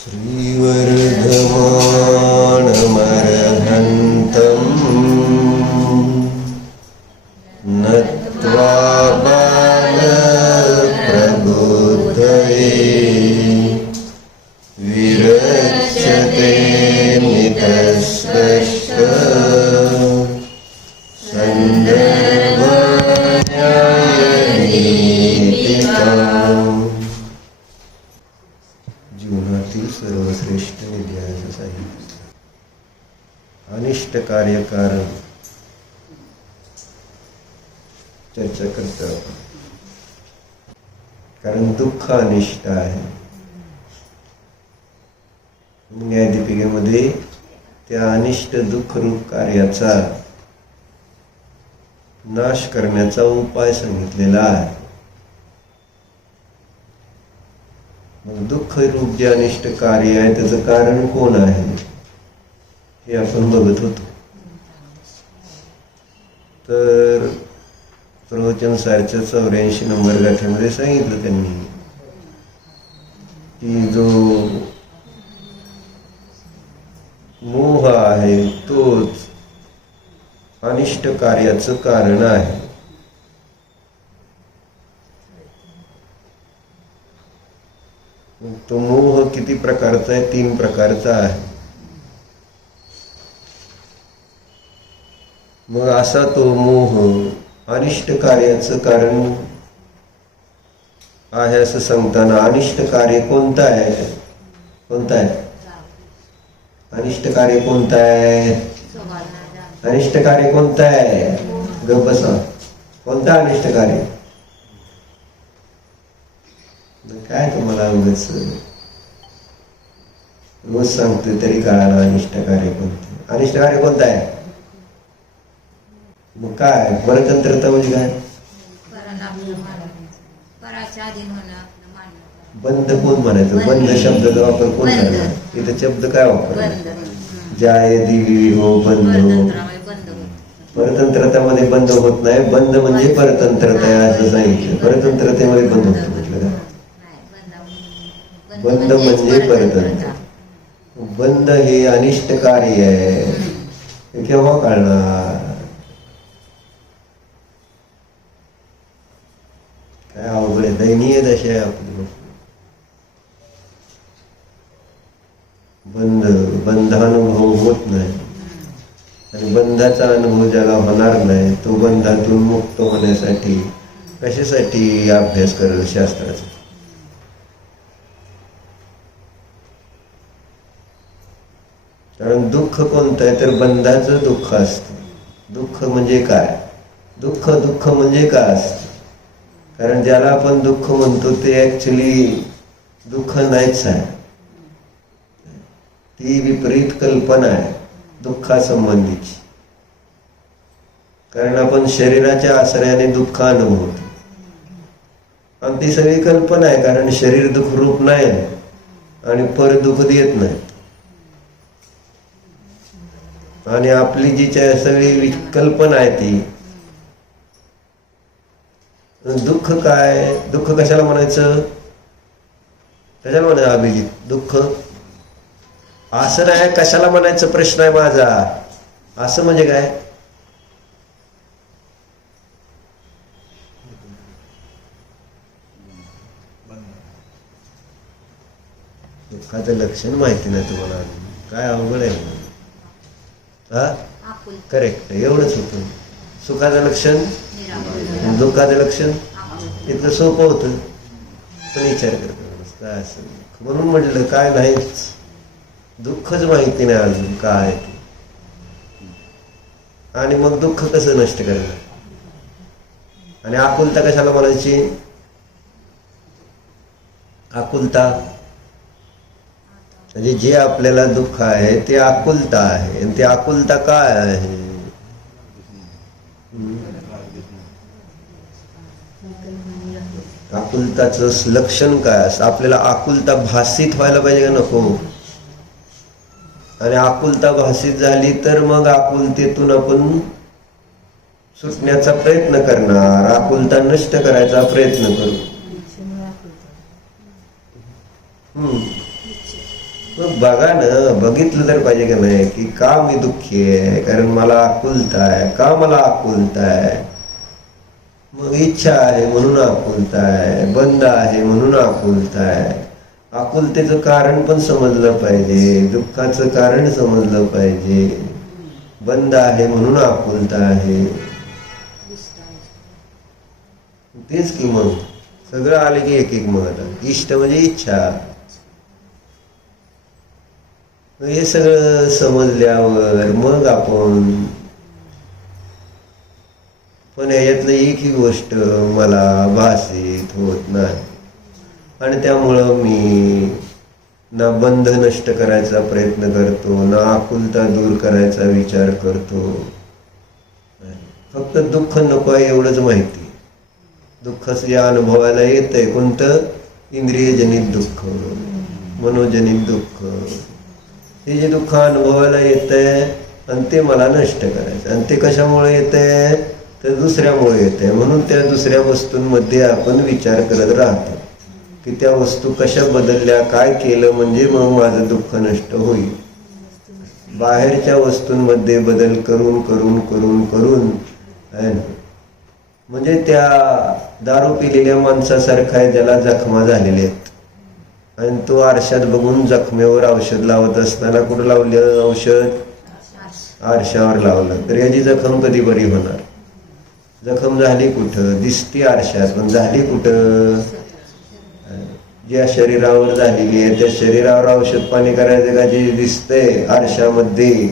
श्रीवर्धमानमर्हन्तम् नत्वा बालप्रबोधये विरच्यते मितस्पष्ट संदर्भन्यायनीतिकाम्। जीवनातील सर्वश्रेष्ठ विद्याचं साहित्य अनिष्ट कार्यकारण चर्चा करतो आपण, कारण दुःख अनिष्ट आहे. न्यायदीपिकेमध्ये त्या अनिष्ट दुःखरूप कार्याचा नाश करण्याचा उपाय सांगितलेला आहे. मग दुःख रूप जे अनिष्ट कार्य आहे त्याचं कारण कोण आहे हे आपण बघत होतो. तर प्रवचन सारच्या 84 नंबर गाठीमध्ये सांगितलं त्यांनी की जो मोह आहे तोच अनिष्ट कार्याचं कारण आहे. तो मोह किती प्रकारचा आहे? 3 प्रकारचा आहे. मग असा तो मोह अनिष्ट कार्याचं कारण आहे असं सांगताना अनिष्ट कार्य कोणतं आहे? कोणतं आहे अनिष्ट कार्य? कोणतं आहे अनिष्ट कार्य? कोणतं आहे? गप्प बसा. कोणतं अनिष्ट कार्य? काय तुम्हाला उगाच रोज सांगतोय तरी कळालं अनिष्ट कार्य कोणतं? अनिष्ट कार्य कोणतं आहे? मग काय परतंत्रता म्हणजे काय? बंध कोण म्हणायचं? बंध शब्दाचा वापर कोण करणार? इथं शब्द काय वापर? जाय दिवी हो बंध हो. परतंत्रतामध्ये बंध होत नाही. बंध म्हणजे परतंत्रता आहे असं सांगितलं. परतंत्रतेमध्ये बंध होतं म्हटलं का? बंध म्हणजे परतंत्र. बंध हे अनिष्ट कार्य आहे हे केव्हा कळणार? काय अवघड आहे. दयनीय दशा आहे आपली. बंधानुभव होत नाही आणि बंधाचा अनुभव ज्याला होणार नाही तो बंधातून मुक्त होण्यासाठी कशासाठी अभ्यास करेल शास्त्राचा? कारण दुःख कोणतं आहे तर बंधाचं दुःख असतं. दुःख म्हणजे काय? दुःख म्हणजे काय असतं? कारण ज्याला आपण दुःख म्हणतो ते ऍक्च्युली दुःख नाहीच आहे. ती विपरीत कल्पना आहे दुःखासंबंधीची. कारण आपण शरीराच्या आश्रयाने दुःख अनुभवतो आणि ती सगळी कल्पना आहे. कारण शरीर दुःख रूप नाही आणि पर दुःख देत नाही. आणि आपली जी सगळी कल्पना आहे ती दुःख काय? दुःख कशाला म्हणायचं? कशाला म्हणायचं अभिजित? दुःख असं नाही कशाला म्हणायचं प्रश्न आहे माझा. असं म्हणजे काय? दुःखाचं लक्षण माहिती नाही तुम्हाला? काय अवघड आहे. हा करेक्ट. एवढंच होतं. सुखाचं लक्षण, दुःखाचं लक्षण इतकं सोपं होतं पण विचार करतो काय असं. म्हणून म्हटलं काय नाहीच, दुःखच माहिती नाही अजून काय ते. आणि मग दुःख कसं नष्ट करणार? आणि आकुलता कशाला म्हणायची? आकुलता म्हणजे जे आपल्याला दुःख आहे ते आकुलता आहे. आणि ते आकुलता काय आहे? आकुलताचं लक्षण काय असं? आपल्याला आकुलता भासित व्हायला पाहिजे का नको? आणि आकुलता भासित झाली तर मग आकुलतेतून आपण सुटण्याचा प्रयत्न करणार, आकुलता नष्ट करायचा प्रयत्न करू. मग बघा ना, बघितलं तर पाहिजे का नाही की का मी दुःखी आहे, कारण मला आकुलता आहे, का मला आकुलता आहे. मग इच्छा आहे म्हणून आकुलता आहे, बंध आहे म्हणून आकुलता आहे. आकुलतेचं कारण पण समजलं पाहिजे, दुःखाचं कारण समजलं पाहिजे. बंध आहे म्हणून आकुलता आहे. तेच की मग सगळं आले की एक एक मत. इष्ट म्हणजे इच्छा. हे सगळं समजल्यावर मग आपण, पण याच्यातलं एकही गोष्ट मला भासित होत नाही. आणि त्यामुळं मी ना बंध नष्ट करायचा प्रयत्न करतो, ना आकुलता दूर करायचा विचार करतो. फक्त दुःख नको आहे एवढंच माहिती. दुःखाचं या अनुभवायला येतंय कोणतं? इंद्रियजनित दुःख, मनोजनित दुःख. हे जे दुःख अनुभवायला येतंय आणि ते मला नष्ट करायचं. आणि ते कशामुळे येतंय? तर दुसऱ्यामुळे येतंय. म्हणून त्या दुसऱ्या वस्तूंमध्ये आपण विचार करत राहतो की त्या वस्तू कशा बदलल्या, काय केलं म्हणजे मग माझं दुःख नष्ट होईल. बाहेरच्या वस्तूंमध्ये बदल करून करून करून करून म्हणजे त्या दारू पिलेल्या माणसासारखा आहे ज्याला जखमा झालेल्या आहेत. आणि तो आरशात बघून जखमेवर औषध लावत असताना कुठं लावलं औषध? आरशावर लावलं. तर याची जखम कधी बरी होणार? जखम झाली कुठं? दिसती आरशात, पण झाली कुठं? ज्या शरीरावर झालेली आहे त्या शरीरावर औषध पाणी करायचं का जे दिसतंय आरशामध्ये?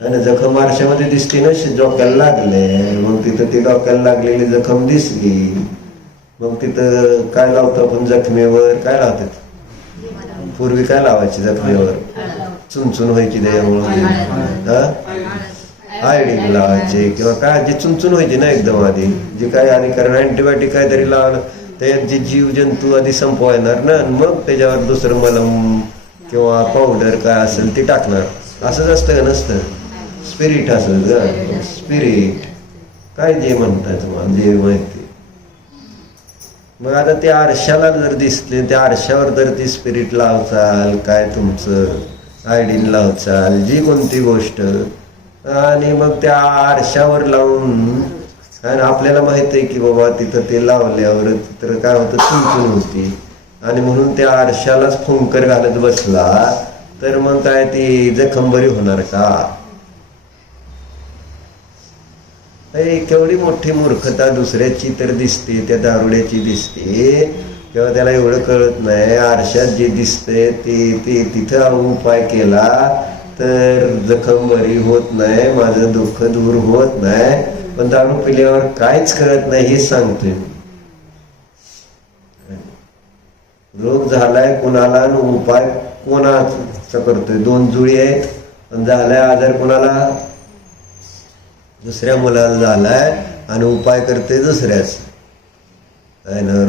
आणि जखम आरशामध्ये दिसते ना, डोक्याला लागले. मग तिथं ती डोक्याला लागलेली जखम दिसली. मग तिथं काय लावतो आपण जखमेवर? काय लावतात? पूर्वी काय लावायची जखमेवर? चुनचुन व्हायची त्याच्यामुळे आयोडीन लावायचे किंवा काय जे चुनचुन व्हायची ना एकदम आधी, जे काय आधी, कारण अँटीबायोटिक काहीतरी लावलं त्याच्यात जे जीव जंतू आधी संपवणार ना, मग त्याच्यावर दुसरं मलम किंवा पावडर काय असेल ते टाकणार. असंच असतं का? नसतं. स्पिरिट असेल का? स्पिरिट काय जे म्हणतात तुम्हाला जे माहिती. मग आता त्या आरशाला जर दिसले, त्या आरशावर जर ती स्पिरिट लावचाल, काय तुमचं आयडीन लावचाल, जी कोणती गोष्ट, आणि मग त्या आरशावर लावून, आणि आपल्याला माहित आहे की बाबा तिथं ते लावल्यावर तर काय होतं? चुनचुन होती. आणि म्हणून त्या आरशालाच फुंकर घालत बसला तर मग काय ती जखम बरी होणार का? केवढी मोठी मूर्खता. दुसऱ्याची तर दिसते, त्या दारुड्याची दिसते, तेव्हा त्याला एवढं कळत नाही आरशात जे दिसते ते तिथं उपाय केला तर जखम बरी होत नाही, माझं दुःख दूर होत नाही. पण दारू पिल्यावर काहीच कळत नाही हे सांगतोय. रोग झालाय कुणाला आणि उपाय कोणाचा करतोय? दोन जुळी आहेत. पण झालाय आजार कुणाला? दुसऱ्या मुलाला झालाय आणि उपाय करते दुसऱ्याच.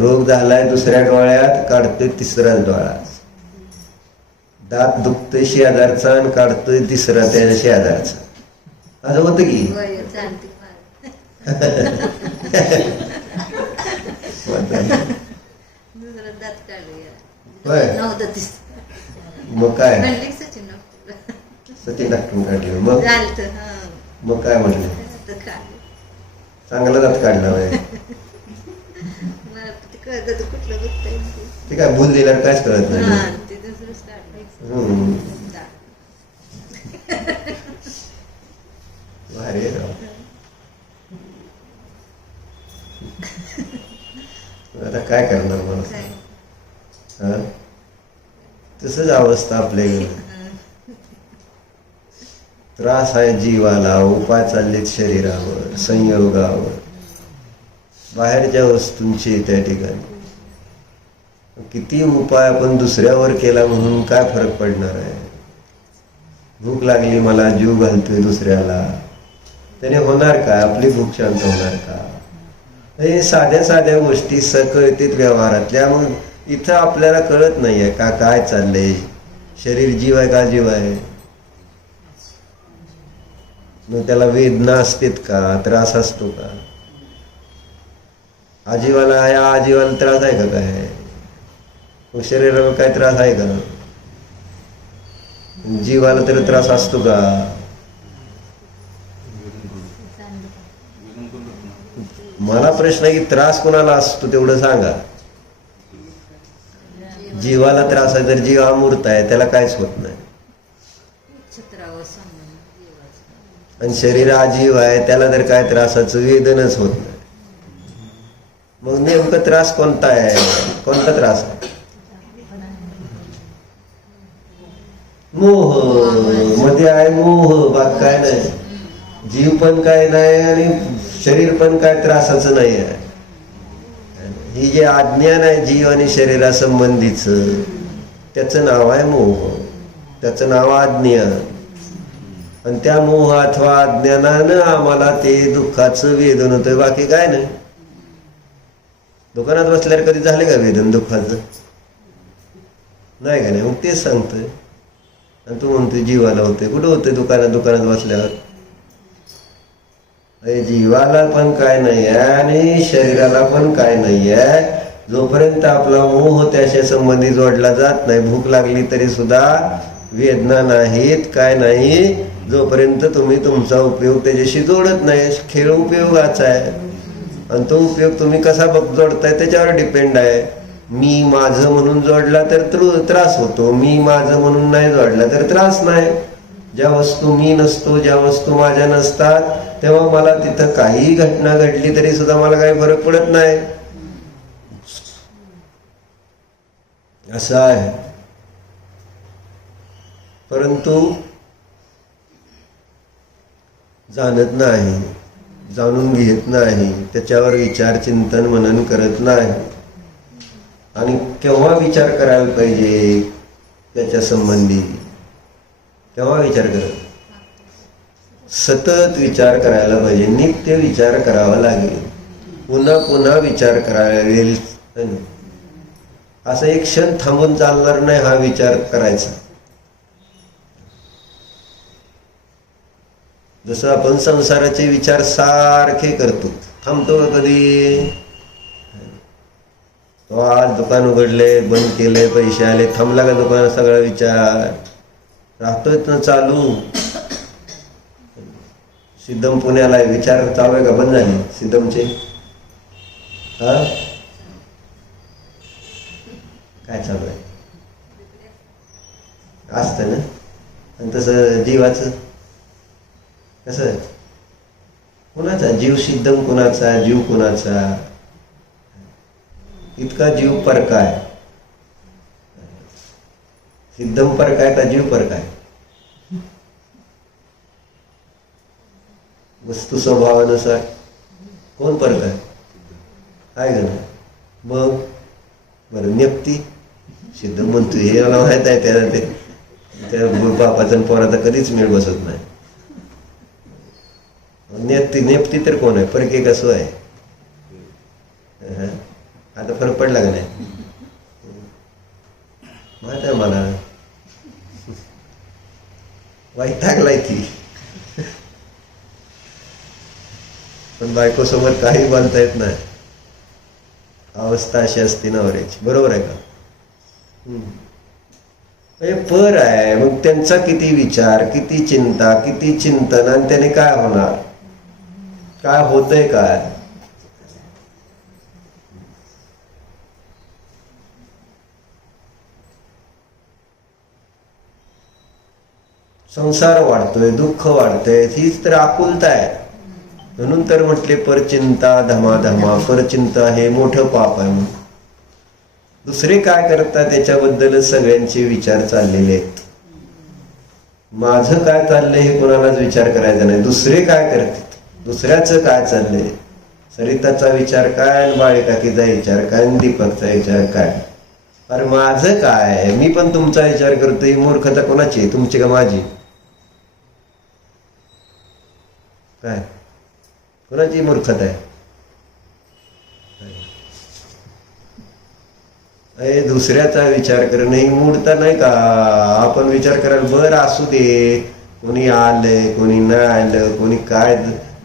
रोग झालाय दुसऱ्या डोळ्यात, काढतोय तिसऱ्याच डोळ्यात. दात दुखतोय शेजारचा आणि काढतोय तिसरा त्या शेजारचा. असं होतं की मग काय सचिन डॉक्टर काढले. मग काय म्हटलं? चांगला दात काढला आहे. ते काय भूल दिल्यावर कायच कळत नाही. भारी आहे राव. आता काय करणार मला? तसंच अवस्था आपल्या. त्रास आहे जीवाला, उपाय चाललेत शरीरावर, संयोगावर, बाहेरच्या वस्तूंची. त्या ठिकाणी किती उपाय आपण दुसऱ्यावर केला म्हणून काय फरक पडणार आहे? भूक लागली मला, जीव घालतोय दुसऱ्याला, त्याने होणार का? आपली भूक शांत होणार का? हे साध्या साध्या गोष्टी सकळतेत व्यवहारातल्या. मग इथं आपल्याला कळत नाहीये का काय चाललंय. शरीर जीव आहे का जीव आहे? मग त्याला वेदना असतेत का? त्रास असतो का? आजीवाला या आजीवाला त्रास आहे का? काय मग शरीराला काय त्रास आहे का? जीवाला तरी त्रास असतो का? मला प्रश्न आहे की त्रास कोणाला असतो तेवढं सांगा. जीवाला त्रास आहे, जर जीव अमूर्त आहे त्याला काहीच होत नाही. आणि शरीर अजीव आहे त्याला तर काय त्रासाचं वेदनच होत नाही. मग नेमकं त्रास कोणता आहे? कोणता त्रास आहे? मोह. मध्ये आहे मोह, बाकी काय नाही. जीव पण काय नाही आणि शरीर पण काय त्रासाचं नाही आहे. ही जे अज्ञान आहे जीव आणि शरीरासंबंधीच, त्याचं नाव आहे मोह, त्याचं नाव अज्ञान. आणि त्या मोह अथवा अज्ञानानं आम्हाला ते दुःखाचं वेदन होतंय, बाकी काय नाही. दुकानात बसल्यावर कधी झाले का वेदन दुःखाचं? नाही का नाही. मग तेच सांगतोय. आणि तू म्हणतोय जीवाला होते. कुठं होते दुकानात बसल्यावर? जीवाला पण काय नाही आहे आणि शरीराला पण काय नाही आहे. जोपर्यंत आपला मोह त्याच्या संबंधी जोडला जात नाही, भूक लागली तरी सुद्धा वेदना नाहीत, काय नाही, जोपर्यंत तुम्ही तुमचा उपयोग त्याच्याशी जोडत नाही. खेळ उपयोगाचा आहे आणि तो उपयोग तुम्ही कसा जोडताय त्याच्यावर डिपेंड आहे. मी माझं म्हणून जोडला तर त्रास होतो, मी माझं म्हणून नाही जोडला तर त्रास नाही. ज्या वस्तू मी नसतो, ज्या वस्तू माझ्या नसतात, तेव्हा मला तिथं काही घटना घडली तरी सुद्धा मला काही फरक पडत नाही. असं आहे. परंतु जाणत नाही, जाणून घेत नाही, त्याच्यावर विचार चिंतन मनन करत नाही. आणि केव्हा विचार करायला पाहिजे त्याच्या संबंधी? केव्हा विचार करत? सतत विचार करायला पाहिजे, नित्य विचार करावा लागेल, पुन्हा पुन्हा विचार करायला लागेल. असं एक क्षण थांबून चालणार नाही हा विचार करायचा. जसं आपण संसाराचे विचार सारखे करतो, थांबतो का कधी? तो आज दुकान उघडले, बंद केले, पैसे आले, थांबला का दुकानात सगळा विचार? राहतोय ना चालू. सिद्धम पुण्याला विचार चालू आहे का बंद झाले सिद्धमचे? हा, काय चालू आहे? असतं ना. आणि तसं जीवाचं कसं? कुणाचा जीव? सिद्धम कुणाचा? जीव कुणाचा? इतका जीव परकाय. सिद्धम परकाय का जीव परकाय? वस्तू स्वभावानुसार कोण परकाय आहे का नाही? मग बरं, नेपती सिद्धम म्हणतोय, हे मला माहित आहे. त्या बापाचा आणि पोराचा कधीच मेळ बसत नाही. नेपती तर कोण आहे? परके कसं आहे? आता फरक पडला का नाही? माहित आहे मला. वाईट टाकलाय ती. पण बायकोसोबत काही बोलता येत नाही. अवस्था अशी असते नवऱ्याची. बरोबर आहे का? पर आहे. मग त्यांचा किती विचार, किती चिंता, किती चिंतन, आणि त्याने काय होणार? काय होतंय काय? संसार वाढतोय, दुःख वाढतंय, हीच तर आकुलता आहे. म्हणून तर म्हटले परचिंता धमाधमा. परचिंता हे मोठं पाप आहे. दुसरे काय करतात त्याच्याबद्दल सगळ्यांचे विचार चाललेले आहेत. माझं काय चाललंय हे कोणालाच विचार करायचा नाही. दुसरे काय करतात, दुसऱ्याचं काय चाललंय, सरिताचा विचार काय, बाळीकाकीचा विचार काय, दीपकचा विचार काय, अरे माझं काय? मी पण तुमचा विचार करतो. ही मूर्खता कोणाची? तुमची का माझी? काय कोणाची मूर्खता आहे? दुसऱ्याचा विचार करणं ही मूर्खता नाही का? आपण विचार करायला बरं असू दे, कोणी आलंय, कोणी नाही आलं, कोणी काय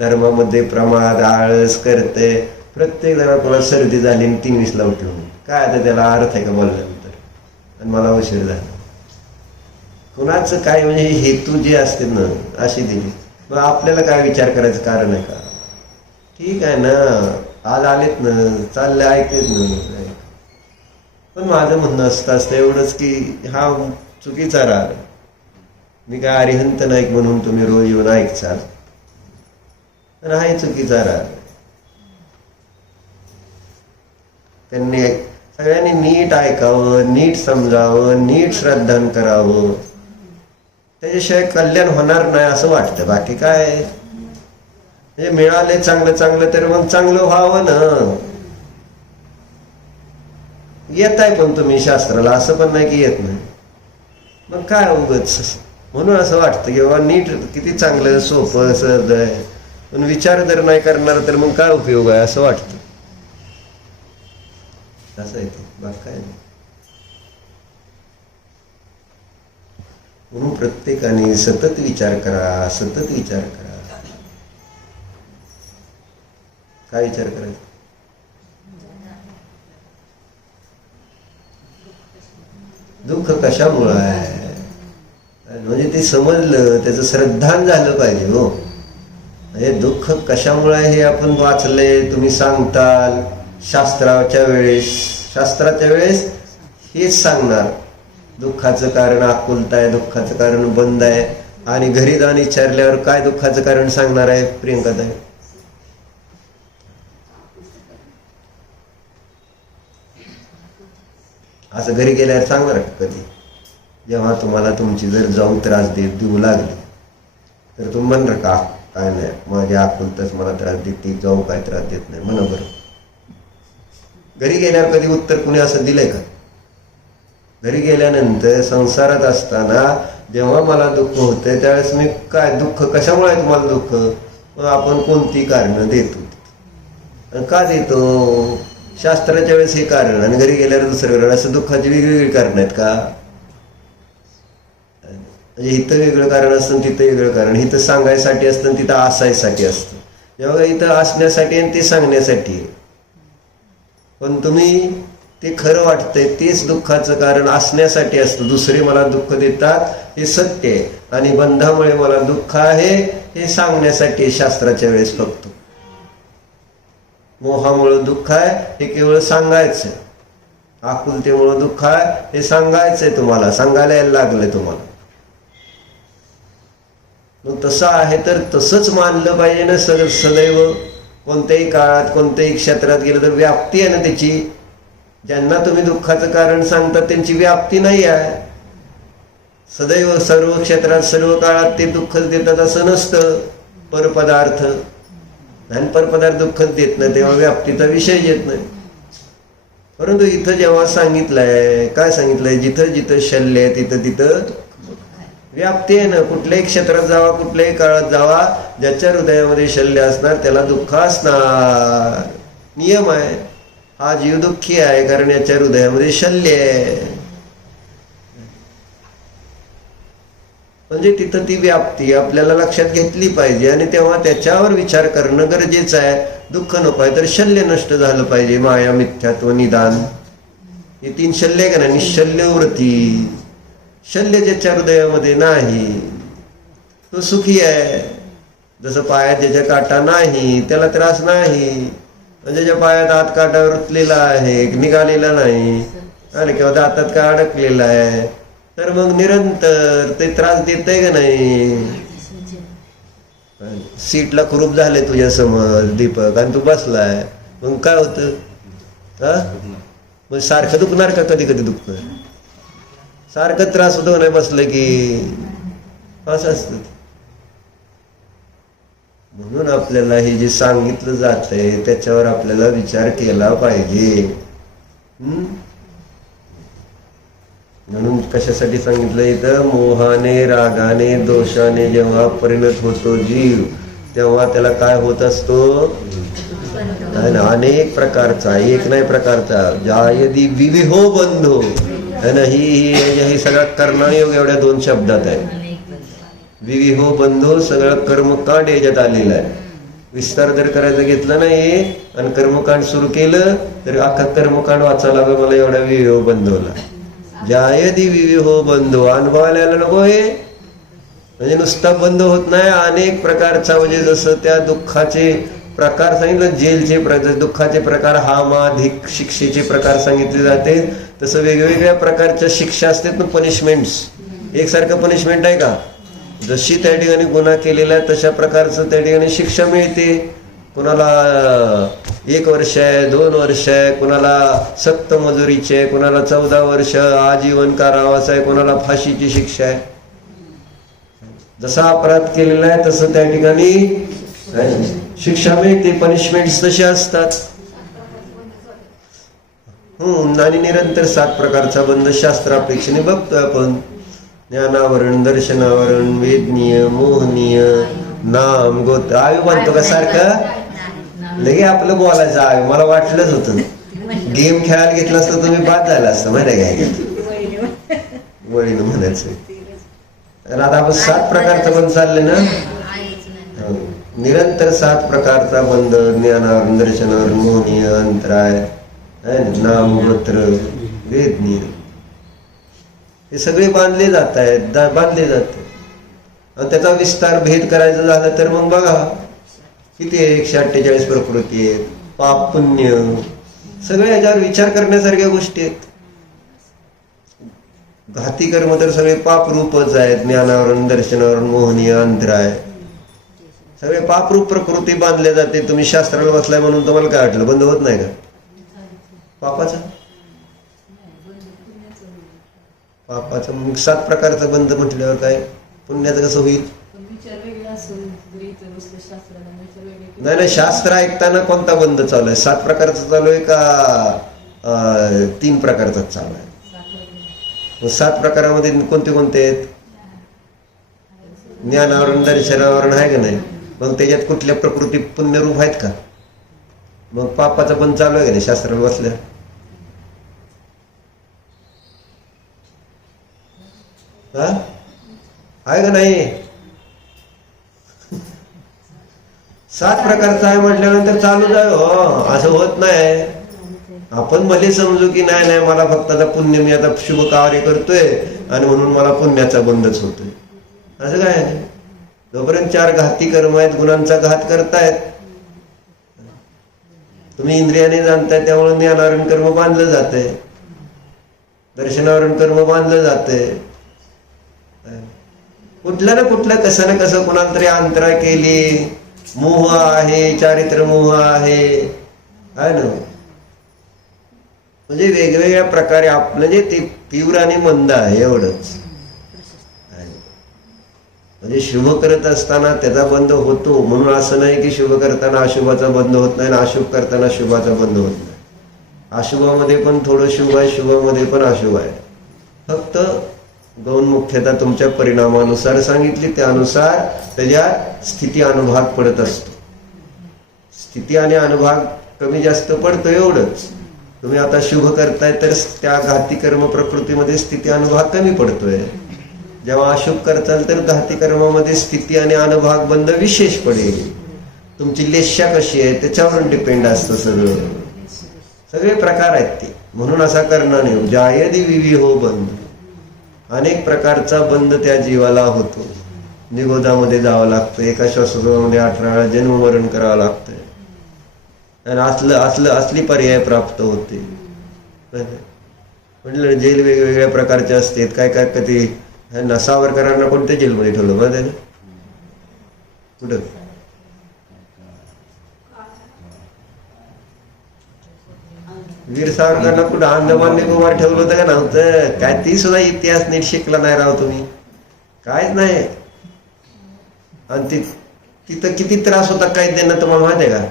धर्मामध्ये प्रमाद आळस करते. प्रत्येक जण कोणा सर्दी झाली आणि 3:20ला उठलो, काय आता त्याला अर्थ आहे का बोलल्यानंतर? आणि मला उशीर झाला. कुणाचं काय म्हणजे हेतू जे असते ना अशी दिली. मग आपल्याला काय विचार करायचं कारण आहे का? ठीक आहे ना, आज आलेत ना, चालले ऐकतेत ना. पण माझं म्हणणं असतं एवढंच की हा चुकीचा राग. मी काय अरिहंत नाईक म्हणून तुम्ही रोज येऊन ऐकचाल, पण हाही चुकीचा राग. त्यांनी सगळ्यांनी नीट ऐकावं, नीट समजावं, नीट श्रद्धान करावं. त्याच्याशिवाय कल्याण होणार नाही असं वाटतं. बाकी काय म्हणजे मिळाले चांगलं चांगलं तर मग चांगलं व्हावं ना. येत आहे पण तुम्ही शास्त्राला, असं पण नाही की येत नाही. मग काय उगच म्हणून असं वाटतं की बाबा नीट किती चांगलं सोपं सहज आहे, पण विचार जर नाही करणार तर मग काय उपयोग आहे असं वाटतं. असं आहे ते, बाकी काय नाही. म्हणून प्रत्येकाने सतत विचार करा, सतत विचार करा. काय विचार करायचा? दुःख कशामुळं आहे म्हणजे ते समजलं, त्याचं श्रद्धान झालं पाहिजे. हो, म्हणजे दुःख कशामुळे आहे हे आपण वाचलंय, तुम्ही सांगताल शास्त्राच्या वेळेस हेच सांगणार. दुःखाचं कारण आकुलता आहे, दुःखाचं कारण बंद आहे. आणि घरी जाऊन विचारल्यावर काय दुःखाचं कारण सांगणार आहे प्रियंकाताई? असं घरी गेल्यावर सांगणार कधी? जेव्हा तुम्हाला तुमची जर जाऊन त्रास देऊ लागली तर तुम्ही म्हणणार का काय नाही, माझ्या आकुलताच मला त्रास देते, जाऊ काय त्रास देत नाही म्हणा बरं. घरी गेल्यावर कधी उत्तर कुणी असं दिलंय का? घरी गेल्यानंतर संसारात असताना जेव्हा मला दुःख होतंय त्यावेळेस मी काय दुःख कशामुळे आहे तुम्हाला दुःख, मग आपण कोणती कारणं देतो. का देतो? शास्त्राच्या वेळेस हे कारण आणि घरी गेल्यावर दुसरं कारण, असं दुःखाची वेगवेगळी कारण आहेत का? म्हणजे इथं वेगळं कारण असतं, तिथं वेगळं कारण. इथं सांगायसाठी असतं, तिथं असायसाठी असतं. जेव्हा इथं असण्यासाठी आणि ते सांगण्यासाठी. पण तुम्ही ते खरं वाटतंय तेच दुःखाचं कारण असण्यासाठी असतं. दुसरे मला दुःख देतात हे सत्य आहे, आणि बंधामुळे मला दुःख आहे हे सांगण्यासाठी शास्त्राच्या वेळेस फक्त. मोहामुळं दुःख आहे हे केवळ सांगायचंय, आकुलतेमुळं दुःख आहे हे सांगायचंय तुम्हाला, सांगायला यायला लागलंय तुम्हाला. मग तसं आहे तर तसंच मानलं पाहिजे ना सदैव. कोणत्याही काळात कोणत्याही क्षेत्रात गेलं तर व्याप्ती आहे ना त्याची. ज्यांना तुम्ही दुःखाचं कारण सांगता त्यांची व्याप्ती नाही आहे. सदैव सर्व क्षेत्रात सर्व काळात ते दुःखच देतात असं नसतं. परपदार्थ आणि परपदार्थ दुःखच देत नाही तेव्हा व्याप्तीचा विषय येत नाही. परंतु इथं जेव्हा सांगितलंय, काय सांगितलंय? जिथं जिथं शल्य आहे तिथं तिथं व्याप्ती आहे ना. कुठल्याही क्षेत्रात जावा, कुठल्याही काळात जावा, ज्याच्या हृदयामध्ये शल्य असणार त्याला दुःख असणार. नियम आहे. हा जीव दुःखी आहे कारण याच्या हृदयामध्ये शल्य आहे. म्हणजे तिथं ती व्याप्ती आपल्याला लक्षात घेतली पाहिजे आणि तेव्हा त्याच्यावर विचार करणं गरजेचं आहे. दुःख नको आहे तर शल्य नष्ट झालं पाहिजे. माया, मिथ्यात्व, निदान, हे 3 शल्य का ना. निशल्य वृत्ती. शल्य ज्याच्या हृदयामध्ये नाही तो सुखी आहे. जसं पायात ज्याच्या काटा नाही त्याला त्रास नाही. म्हणजे ज्या पायात हात काटा रुतलेला आहे, निघालेला नाही, आणि किंवा दातात का अडकलेला आहे, तर मग निरंतर ते त्रास देतंय का नाही? सीटला कुरूप झाले तुझ्या समोर दीपक आणि तू बसलाय, मग काय होतं? मग सारखं दुखणार का? कधी कधी दुखणार. सारखं त्रास होतो नाही बसलं की, असं असतं. म्हणून आपल्याला हे जे सांगितलं जातंय त्याच्यावर आपल्याला विचार केला पाहिजे. म्हणून कशासाठी सांगितलं इथं? मोहाने, रागाने, दोषाने जेव्हा परिणत होतो जीव तेव्हा त्याला काय होत असतो? अनेक प्रकारचा, एक नाही प्रकारचा. जायदी विविहो बंधो है ना. ही सगळा कर्मयोग एवढ्या 2 शब्दात आहे. विविहो बंधो सगळं कर्मकांड याच्यात आलेलं आहे. विस्तार जर करायचं घेतलं नाही आणि कर्मकांड सुरू केलं तर अख्खा कर्मकांड वाचायला लागलं मला एवढ्या विविहो बंधोला. जायदी विविहो बंधो. अनुभवायला यायला नको हे. म्हणजे नुसता बंद होत नाही, अनेक प्रकारचा, म्हणजे जसं त्या दुःखाचे प्रकार सांगितलं, जेलचे दुःखाचे प्रकार, हामाधिक शिक्षेचे प्रकार सांगितले जाते, तसं वेगवेगळ्या प्रकारच्या शिक्षा असतात ना, पनिशमेंट्स. एकसारखं पनिशमेंट आहे का? जशी त्या ठिकाणी गुन्हा केलेला आहे तशा प्रकारचं त्या ठिकाणी शिक्षा मिळते. कुणाला 1 वर्ष आहे, 2 वर्ष आहे, कुणाला सक्त मजुरीची आहे, कुणाला 14 वर्ष आजीवन कारावास आहे, कुणाला फाशीची शिक्षा आहे. जसा अपराध केलेला आहे तसं त्या ठिकाणी शिक्षा मिळते. पनिशमेंट्स तसे असतात. आणि निरंतर 7 प्रकारचा बंध शास्त्रापेक्षेने बघतोय आपण. ज्ञानावरण, दर्शनावरण, वेदनीय, मोहनीय, नाम, गोत्र. आयु म्हणतो का सारखं लगे आपलं बोलायचं आयु. मला वाटलंच होतं गेम खेळायला घेतला असतं तुम्ही बाद झाला असतं, माहिती आहे काय? वळीनं म्हणायचं. आता आपण 7 प्रकारचं बंध चालले ना, निरंतर 7 प्रकारचा बंध. ज्ञानावरण, दर्शनावरण, मोहनीय, अंतराय, नाम, गोत्र, वेदनीय, हे सगळे बांधले जात आहेत, बांधले जाते. आणि त्याचा विस्तार भेद करायचा झाला तर मग बघा किती आहे, 148 प्रकृती आहेत, पाप पुण्य, सगळे याच्यावर विचार करण्यासारख्या गोष्टी आहेत. घाती कर्म तर सगळे पापरूपच आहेत. ज्ञानावरण, दर्शनावरण, मोहनीय, अंतराय, सगळे पापरूप प्रकृती बांधले जाते. तुम्ही शास्त्राला बसलाय म्हणून तुम्हाला काय वाटलं बंद होत नाही का पापाचं? पापाचं मग 7 प्रकारचं बंद म्हटल्यावर काय पुण्याचं कसं होईल? नाही नाही, शास्त्र ऐकताना कोणता बंद चालू आहे? 7 प्रकारचा चालू आहे का 3 प्रकारचाच चालू आहे? 7 प्रकारामध्ये कोणते कोणते आहेत? ज्ञानावरण, दर्शनावरण आहे का नाही? मग त्याच्यात कुठल्या प्रकृती पुण्यरूप आहेत का? मग पापाचा बंद चालू आहे का नाही शास्त्राला बसल्या? आहे का नाही? 7 प्रकारचा आहे म्हटल्यानंतर चालू आहे. हो, असं होत नाही. आपण भले समजू की नाही नाही, मला फक्त आता पुण्य, मी आता शुभ कार्य करतोय आणि म्हणून मला पुण्याचा बंदच होतोय, असं काय आहे? जोपर्यंत 4 घाती कर्म आहेत, गुणांचा घात करतायत, तुम्ही इंद्रियाने जाणताय, त्यामुळे ज्ञानावरण कर्म बांधलं जाते, दर्शनावरण कर्म बांधलं जाते. कुठलं ना कुठलं कसं ना कसं कोणाला तरी अंतरा केली, मोह आहे, चारित्र मोह आहे ना. म्हणजे वेगवेगळ्या प्रकारे म्हणजे ते तीव्र आणि मंद आहे एवढंच. म्हणजे शुभ करत असताना त्याचा बंद होतो, म्हणून असं नाही की शुभ करताना अशुभाचा बंद होत नाही, अशुभ करताना शुभाचा बंद होत नाही. अशुभामध्ये पण थोडं शुभ आहे, शुभामध्ये पण अशुभ आहे. फक्त गौण मुख्यता तुमच्या परिणामानुसार सांगितली, त्यानुसार त्याच्यात स्थिती अनुभाग पडत असतो. स्थिती आणि अनुभाग कमी जास्त पडतो एवढंच. तुम्ही आता शुभ करताय तर त्या घाती कर्म प्रकृतीमध्ये स्थिती अनुभाग कमी पडतोय. जेव्हा अशुभ करताल तर घाती कर्मामध्ये स्थिती आणि अनुभाग बंद विशेष पडेल. तुमची लेशा कशी आहे त्याच्यावरून डिपेंड असतं सगळं. सगळे प्रकार आहेत ते. म्हणून असा करणं नाही. जायदी विवी हो बंद. अनेक प्रकारचा बंद त्या जीवाला होतो. निगोदामध्ये जावं लागतं, एका श्वासोश्वासामध्ये 18 वेळा जन्ममरण करावं लागतंय, आणि असली पर्याय प्राप्त होते. म्हटलं जेल वेगवेगळ्या प्रकारचे असते. काय काय कधी सावरकरांना कोणत्या जेलमध्ये ठेवलं माहिती आहे ना? कुठं? वीर सावरकरांना कुठं अंदमान निकोबार ठेवलं होतं का नव्हतं? काय ती सुद्धा इतिहास नीट शिकला नाही राव तुम्ही, कायच नाही. आणि तिथं किती त्रास होता कैद्यांना तुम्हाला माहिती आहे का?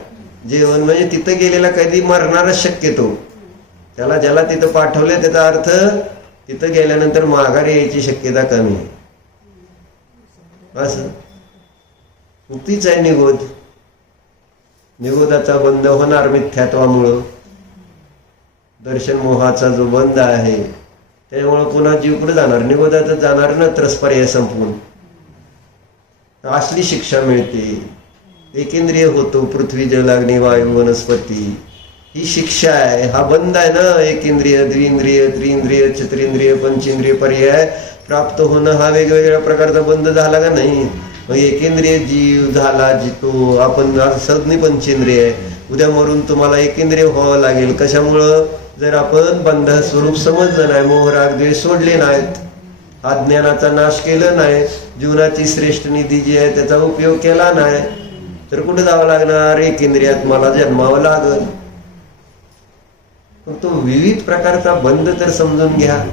जेवण म्हणजे तिथं गेलेला कैदी मरणारच शक्यतो. ज्याला तिथं पाठवलंय त्याचा अर्थ तिथं गेल्यानंतर माघारी यायची शक्यता कमी आहे. असं तीच आहे निगोद. निगोदाचा बंद होणार मिथ्यात्वामुळं. दर्शन मोहाचा जो बंद आहे त्यामुळे पुन्हा जीव कुठे जाणार? निगोदातच जाणार ना, त्रस्पर्य संपवून. असली शिक्षा मिळते. एकेंद्रिय होतो. पृथ्वी, जल, अग्नी, वायू, वनस्पती ही शिक्षा आहे, हा बंध आहे ना. एक इंद्रिय, द्विंद्रिय, त्रिंद्रिय, चतुरिंद्रिय, पंचेंद्रिय पर्याय प्राप्त होणं हा वेगवेगळ्या प्रकारचा बंध झाला का नाही. मग एकेंद्रिय जीव झाला जितो आपण संज्ञ पंचेंद्रिय आहे. उद्या मरून तुम्हाला एकेंद्रिय व्हावं लागेल. कशामुळं? जर आपण बंध स्वरूप समजलं नाही, मोहराग द्वेष सोडले नाहीत, अज्ञानाचा नाश केला नाही, जीवनाची श्रेष्ठ निधी जी आहे त्याचा उपयोग केला नाही, तर कुठे जावं लागणार? एकेंद्रियात मला जन्मावं लागल. पण तो विविध प्रकारचा बंध तर समजून घ्या.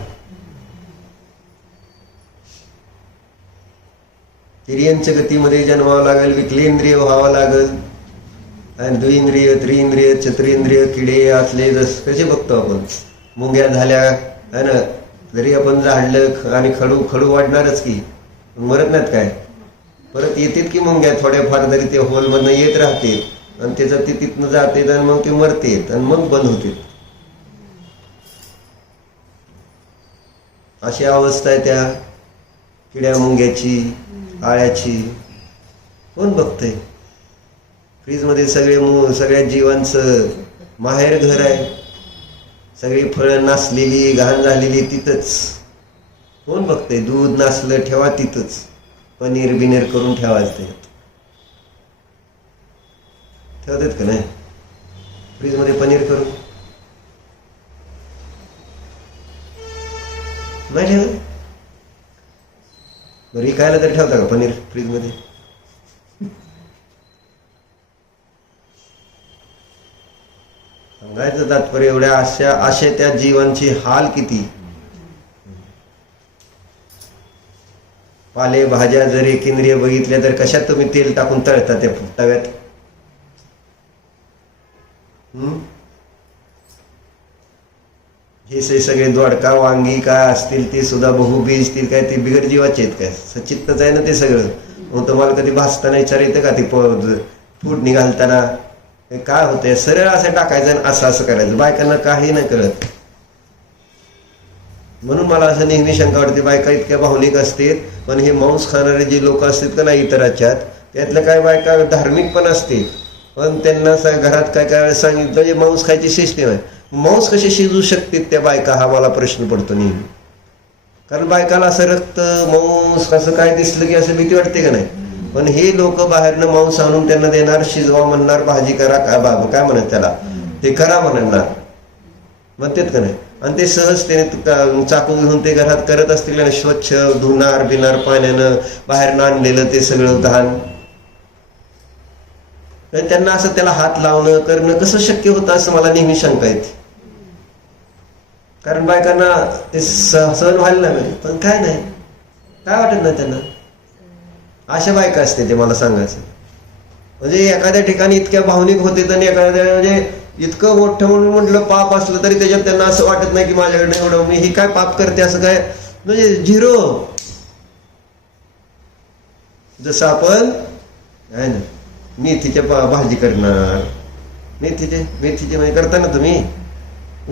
तिर्यंच गतीमध्ये जन्मावं लागेल, विकलेंद्रिय व्हावं लागेल, आणि द्विंद्रिय, त्रिंद्रिय, चतुरेंद्रिय किडे असले जस कसे बघतो आपण. मुंग्या झाल्या है ना, जरी आपण झाडलं आणि खडू खडू वाढणारच की, मरत नाहीत काय, परत येतात की मुंग्या थोड्याफार, जरी ते होलमधनं येत राहते आणि त्याचं ते तिथनं जाते आणि मग ते मरते आणि मग बंद होते. अशी अवस्था आहे त्या किड्या मुंग्याची, आळ्याची. कोण बघतंय? फ्रीजमध्ये सगळ्या जीवांचं माहेर घर आहे. सगळी फळं नासलेली, घाण झालेली तिथंच. कोण बघतंय? दूध नासलं ठेवा तिथंच, पनीर बिनीर करून ठेवायचं. ठेवतात का नाही फ्रीजमध्ये पनीर करून? नाही ठेवत. बरं विकायला तरी ठेवता का पनीर फ्रीजमध्ये? सांगायचं तात्पर्य एवढ्या अशा त्या जीवांची हाल किती. पाले भाज्या जर एकेंद्रिय बघितल्या तर कशात तुम्ही तेल टाकून तळता त्या तव्यात? हे सगळे दोडका, वांगी काय असतील ते सुद्धा बहुबीज ते काय, ते बिगर जीवाचे आहेत काय? सचित्तच आहे ना ते सगळं. मग तुम्हाला कधी भाजताना विचार येतं का? ती फोडणी घालताना काय होतंय? सरळ असं टाकायचं आणि असं करायचं. बायकांना काही नाही कळत. म्हणून मला असं नेहमी शंका वाटते, बायका इतक्या भावनिक असतात, पण हे मांस खाणारे जे लोक असतात का नाही इतराच्यात, त्यातल्या काय बायका धार्मिक पण असते, पण त्यांना घरात काय काय सांगितलं जे मांस खायची सिस्टीम आहे. मांस कसे शिजू शकतात त्या बायका, हा मला प्रश्न पडतो नेहमी. कारण बायकाला असं रक्त मांस असं काय दिसलं की असं भीती वाटते का नाही. पण हे लोक बाहेरनं मांस आणून त्यांना देणार, शिजवा म्हणणार, भाजी करा, काय म्हणत त्याला ते करा म्हणणार, म्हणतात का नाही. आणि ते सहजतेने चाकू घेऊन ते घरात करत असतील आणि स्वच्छ धुणार बिनार पाण्यानं, बाहेरनं आणलेलं ते सगळं घाण. त्यांना असं त्याला हात लावणं करणं कसं शक्य होतं असं मला नेहमी शंका येते. कारण बायकांना ते सहन व्हायला नाही, पण काय नाही, काय वाटत नाही त्यांना. अशा बायका असते ते मला सांगायचं. म्हणजे एखाद्या ठिकाणी इतक्या भावनिक होते आणि एखाद्या म्हणजे इतकं मोठं म्हणून म्हटलं पाप असलं तरी त्याच्यात त्यांना असं वाटत नाही की माझ्याकडे एवढं मी हे काय पाप करते असं काय, म्हणजे झिरो. जसं आपण आहे ना मेथीच्या भाजी करणार, मेथीचे म्हणजे करता ना तुम्ही,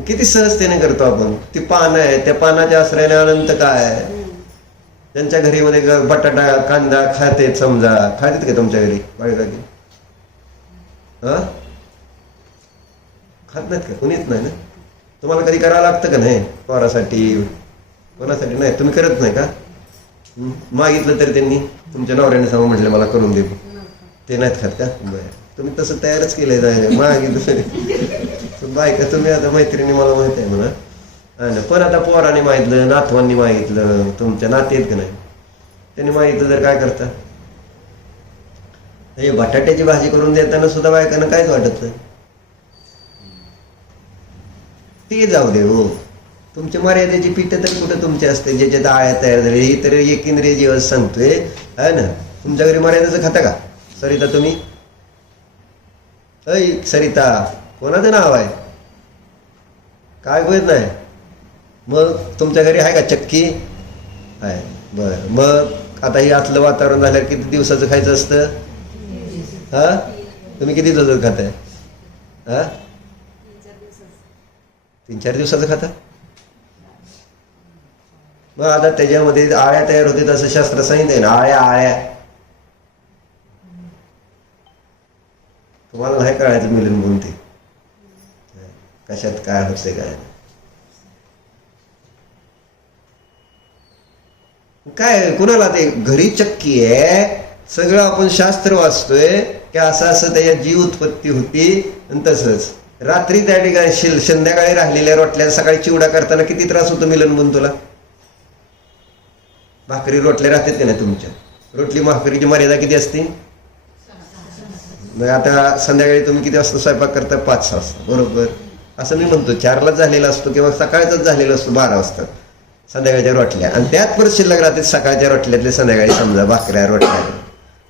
किती सहजतेने करतो आपण. ती पानं आहे, त्या पानाच्या आश्रयाने अनंत काय आहे. त्यांच्या घरी मध्ये बटाटा कांदा खाते, समजा खातात का तुमच्या घरी बाळका की? खात नाहीत का? कुणीच नाही ना. तुम्हाला कधी करावं लागतं का नाही? पोरासाठी कोणासाठी नाही, तुम्ही करत नाही का? मागितलं तर त्यांनी तुमच्या नवऱ्याने सांगून म्हटलं मला करून दे, ते नाहीत खात का? बरं, तुम्ही तसं तयारच केलंय जायला. मागितलं बायका तुम्ही आता मैत्रिणी मला माहित आहे म्हणा, पण आता पोराने मागितलं, नातवांनी मागितलं, तुमच्या नाते आहेत का नाही, त्यांनी मागितलं तर काय करता? हे बटाट्याची भाजी करून देताना सुद्धा बायकांना काहीच वाटत नाही. ते जाऊ दे हो, तुमच्या मर्यादेची पीठ तरी कुठं तुमचे असते ज्याच्यात आळ्या तयार झाले. ही तर एकेंद्रिय जीवन सांगतोय आहे ना. तुमच्या घरी मर्यादेचं खाता का सरिता तुम्ही? ऐ सरिता, कोणाचं नाव आहे काय कळत नाही. मग तुमच्या घरी आहे का चक्की? आहे. बर, मग आता हे आतलं वातावरण झालं किती दिवसाचं खायचं असतं? हा, तुम्ही किती दिवसाचं खाताय? हा, 3-4 दिवसाचं खाता. मग आता त्याच्यामध्ये आळ्या तयार होते तसं शास्त्र सांगितलंय ना, आळ्या. तुम्हाला नाही कळायचं मिलन कोणते. कशात काय होते काय काय कुणाला ते घरी चक्की आहे सगळं आपण शास्त्र वाचतोय की असं असं त्याच्या जीव उत्पत्ती होती आणि तसंच रात्री त्या ठिकाणी संध्याकाळी राहिलेल्या रोटल्या सकाळी चिवडा करताना किती त्रास होतो मिलन तुला भाकरी रोटल्या राहतात का नाही तुमच्या रोटली भाकरीची मर्यादा किती असते मग आता संध्याकाळी तुम्ही किती वाजता स्वयंपाक करता 5-6 वाजता बरोबर असं मी म्हणतो 4लाच झालेला असतो किंवा सकाळचाच झालेला असतो 12 वाजता संध्याकाळच्या रोटल्या आणि त्यात परत शिल्लक राहते सकाळच्या रोटल्यातले संध्याकाळी समजा भाकऱ्या रोटल्या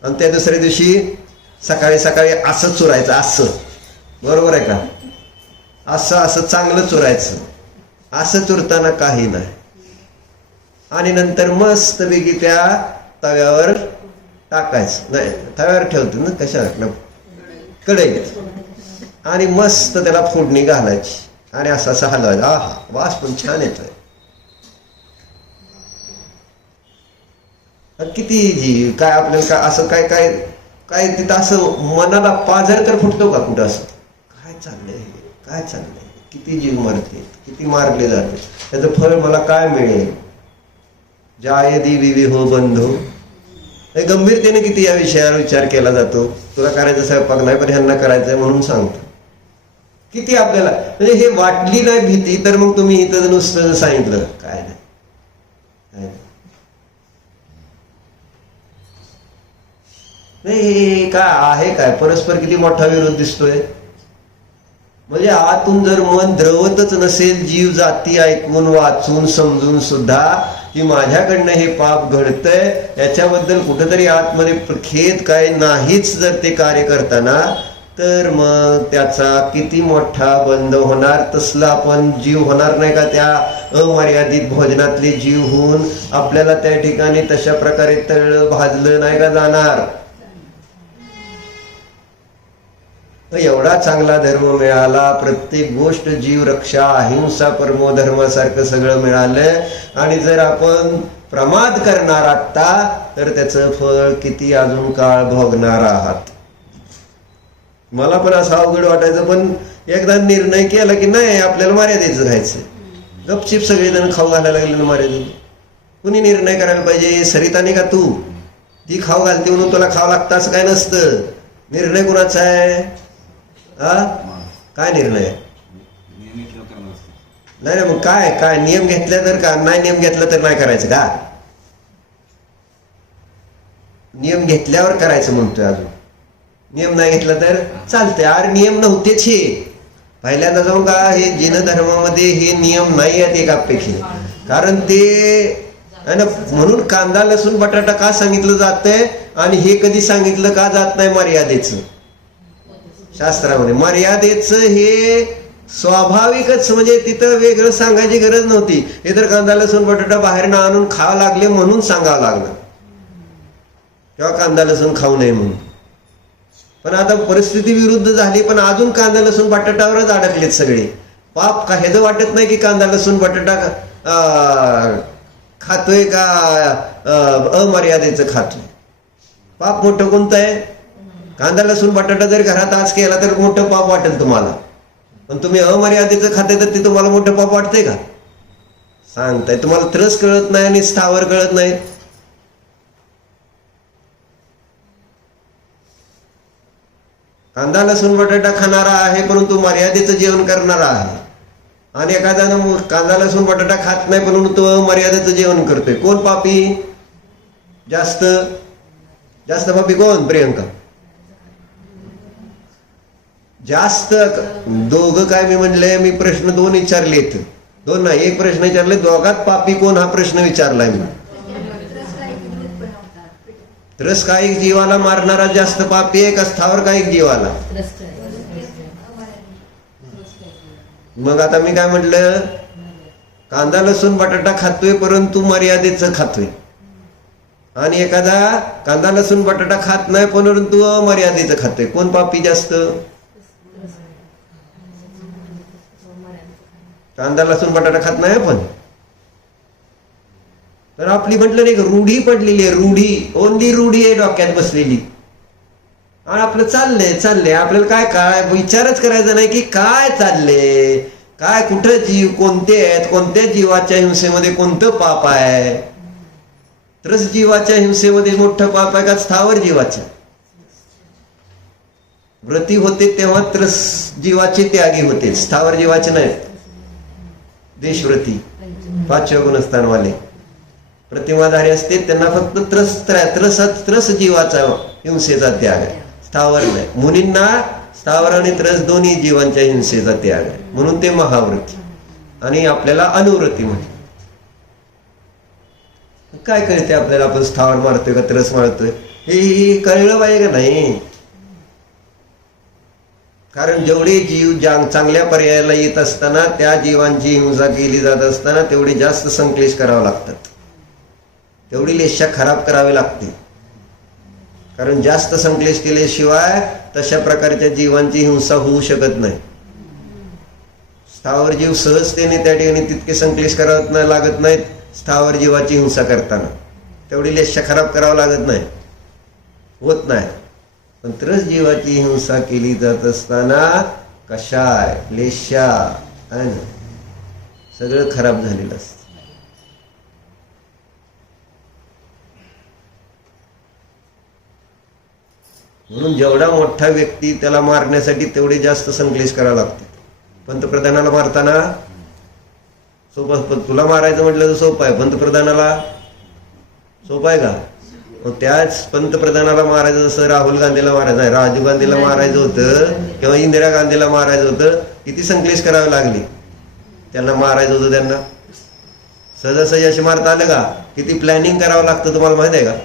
आणि त्या दुसऱ्या दिवशी सकाळी सकाळी असं चुरायचं असं बरोबर आहे का असं असं चांगलं चुरायचं असं चुरताना काही नाही आणि नंतर मस्त पैकी त्या तव्यावर टाकायचं नाही तव्यावर ठेवतो ना कशा कढईत आणि मस्त त्याला फोडणी घालायची आणि असं असं हलवायचं आहा वास पण छान येतोय किती जी काय आपल्याला काय असं काय काय काय तिथं असं मनाला पाझर तर फुटतो का कुठं असं काय चाललंय काय चाललंय किती जीव मरते किती मारले जाते त्याचं फळ मला काय मिळेल जायदी विवी हो बंधू गंभीरतेने किती या विषयावर विचार केला जातो तुला करायचं स्वयंपाक नाही पण ह्यांना करायचंय म्हणून सांगतो किती आपल्याला म्हणजे हे वाटली नाही भीती तर मग तुम्ही इथं नुसतं सांगितलं काय नाही नाही काय आहे काय परस्पर किती मोठा विरोध दिसतोय म्हणजे आतून जर मन द्रवतच नसेल जीव जाती ऐकून वाचून समजून सुद्धा की माझ्याकडनं हे पाप घडतंय याच्याबद्दल कुठेतरी आतमध्ये खेद काय नाहीच जर ते कार्य करताना तर मग त्याचा किती मोठा बंध होणार तसला आपण जीव होणार नाही का त्या अमर्यादित भोजनातले जीव होऊन आपल्याला त्या ठिकाणी तशा प्रकारे तळलं भाजलं नाही का जाणार एवढा चांगला धर्म मिळाला प्रत्येक गोष्ट जीव रक्षा अहिंसा परमो धर्मासारखं सगळं मिळालं आणि जर आपण प्रमाद करणार आत्ता तर त्याचं फळ किती अजून काळ भोगणार आहात मला पण असं अवघड वाटायचं पण एकदा निर्णय केला की नाही आपल्याला मर्यादेचं खायचं गपचिप सगळेजण खाऊ घालायला लागले ना मर्यादेत कुणी निर्णय करायला पाहिजे सरिताने का तू ती खाऊ घालते म्हणून तुला खावं लागतं असं काय नसतं निर्णय कुणाचा आहे हा काय निर्णय नाही मग काय काय नियम घेतला तर का नाही नियम घेतला तर नाही करायचं का नियम घेतल्यावर करायचं म्हणतोय अजून नियम नाही घेतला तर चालतंय अरे नियम नव्हतेच हे पहिल्यांदा जाऊन का हे जैन धर्मामध्ये हे नियम नाही आहेत एकापेक्षा कारण ते म्हणून कांदा लसूण बटाटा का सांगितलं जातंय आणि हे कधी सांगितलं का जात नाही मर्यादेचं शास्त्रामध्ये मर्यादेचं हे स्वाभाविकच म्हणजे तिथं वेगळं सांगायची गरज नव्हती हे तर कांदा लसूण बटाटा बाहेरनं आणून खावं लागले म्हणून सांगावं लागलं किंवा कांदा लसूण खाऊ नये म्हणून पण आता परिस्थिती विरुद्ध झाली पण अजून कांदा लसूण बटाट्यावरच अडकलेत सगळे पाप का ह्याचं वाटत नाही की कांदा लसूण बटाटा खातोय का अमर्यादेचं खातोय पाप मोठं कोणतं आहे कांदा लसूण बटाटा जर घरात आज केला तर मोठं पाप वाटेल तुम्हाला पण तुम्ही अमर्यादेचं खाते तर ते तुम्हाला मोठं पाप वाटतंय का सांगताय तुम्हाला त्रस कळत नाही आणि स्थावर कळत नाही कांदा लसूण बटाटा खाणारा आहे परंतु मर्यादेचं जेवण करणारा आहे आणि एखाद्यानं कांदा लसूण बटाटा खात नाही परंतु तो मर्यादेचं जेवण करतोय कोण पापी जास्त जास्त पापी कोण प्रियंका जास्त दोघं काय मी म्हणले मी प्रश्न 2 विचारले 2 नाही एक प्रश्न विचारले दोघात पापी कोण हा प्रश्न विचारलाय मी त्रसकायिक जीवाला मारणारा जास्त पापी आहे का स्थावरकायिक जीवाला मग आता मी काय म्हटलं कांदा लसूण बटाटा खातोय परंतु मर्यादेचं खातोय आणि एखादा कांदा लसूण बटाटा खात नाही परंतु अमर्यादेचं खातोय कोण पापी जास्त कांदा लसूण बटाटा खात नाही पण तर आपली म्हटलं नाही रूढी पडलेली आहे रूढी ओनली रूढी आहे डोक्यात बसलेली आणि आपलं चाललंय आपल्याला काय काय विचारच करायचा नाही की काय चाललंय, काय कुठं जीव कोणते आहेत, कोणत्या जीवाच्या हिंसेमध्ये कोणतं पाप आहे. त्रस जीवाच्या हिंसेमध्ये मोठं पाप आहे का स्थावर जीवाच्या? व्रती होते तेव्हा त्रस जीवाचे त्यागी होते, स्थावर जीवाचे नाही. देशव्रती 5व्या गुणस्थानवाले प्रतिमाधारी असते, त्यांना फक्त त्रस जीवाचा हिंसेचा त्याग आहे, स्थावर नाही. मुनींना स्थावर आणि त्रस दोन्ही जीवांच्या हिंसेचा त्याग आहे, म्हणून ते महाव्रती. आणि आपल्याला अनुव्रती म्हणजे काय कळते आपल्याला, आपण स्थावर मारतोय का त्रस मारतोय हे कळलं पाहिजे का नाही. कारण जेवढे जीव चांगल्या पर्यायाला येत असताना त्या जीवांची हिंसा केली जात असताना तेवढे जास्त संक्लेश करावे लागतात, तेवढी लेशा खराब करावी लागते. कारण जास्त संक्लेश केल्याशिवाय तशा प्रकारच्या जीवांची हिंसा होऊ शकत नाही. स्थावर जीव सहजतेने त्या ठिकाणी तितके संक्लेश करावे लागत नाहीत. स्थावर जीवाची हिंसा करताना तेवढी लेशा खराब करावं लागत नाही, होत नाही. पण त्रस जीवाची हिंसा केली जात असताना कशाय लेशा आहे ना, सगळं खराब झालेलं असतं. म्हणून जेवढा मोठा व्यक्ती त्याला मारण्यासाठी तेवढे जास्त संक्लेश करावे लागते. पंतप्रधानाला मारताना सोपं, तुला मारायचं म्हटलं तर सोपं आहे, पंतप्रधानाला सोपं आहे का? मग त्याच पंतप्रधानाला मारायचं जसं राहुल गांधीला मारायचं नाही, राजीव गांधीला मारायचं होतं किंवा इंदिरा गांधीला मारायचं होतं, किती संक्लेश करावे लागले त्यांना मारायचं होतं. त्यांना सहजासहजी असे मारता आलं का? किती प्लॅनिंग करावं लागतं तुम्हाला माहित आहे का?